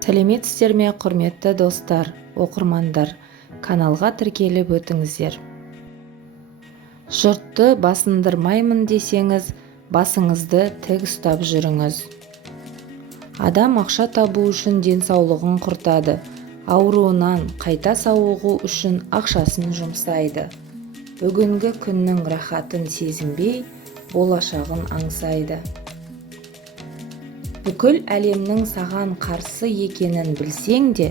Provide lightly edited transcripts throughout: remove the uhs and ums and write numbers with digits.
Сәлеметсіздер ме, құрметті достар, оқырмандар, каналға тіркеліп өтіңіздер. Жұртты басындырмаймын десеңіз, басыңызды тік ұстап жүріңіз. Адам ақша табу үшін денсаулығын құртады, ауруынан қайта сауығу үшін ақшасын жұмсайды. Бүгінгі күннің рахатын сезінбей, болашағын аңсайды. Бүкіл әлемнің саған қарсы екенін білсең де,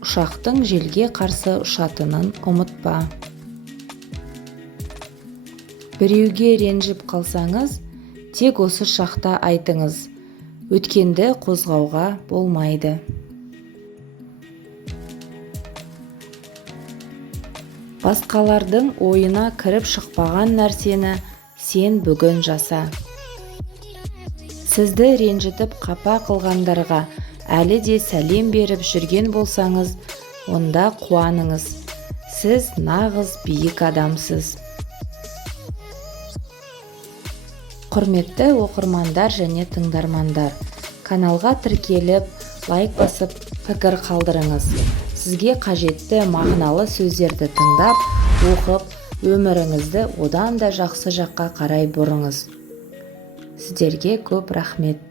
ұшақтың желге қарсы ұшатынын ұмытпа. Біреуге ренжіп қалсаңыз, тек осы шақта айтыңыз, өткенді қозғауға болмайды. Басқалардың ойына кіріп шықпаған нәрсені сен бүгін жаса. Сізді ренжітіп қапа қылғандарға әлі де сәлем беріп жүрген болсаңыз, онда қуаныңыз. Сіз нағыз биік адамсыз. Құрметті оқырмандар және тыңдармандар, каналға тіркеліп, лайк басып, пікір қалдырыңыз. Сізге қажетті мағыналы сөздерді тыңдап, оқып, өміріңізді одан да жақсы жаққа қарай бұрыңыз. Сіздерге көп рахмет.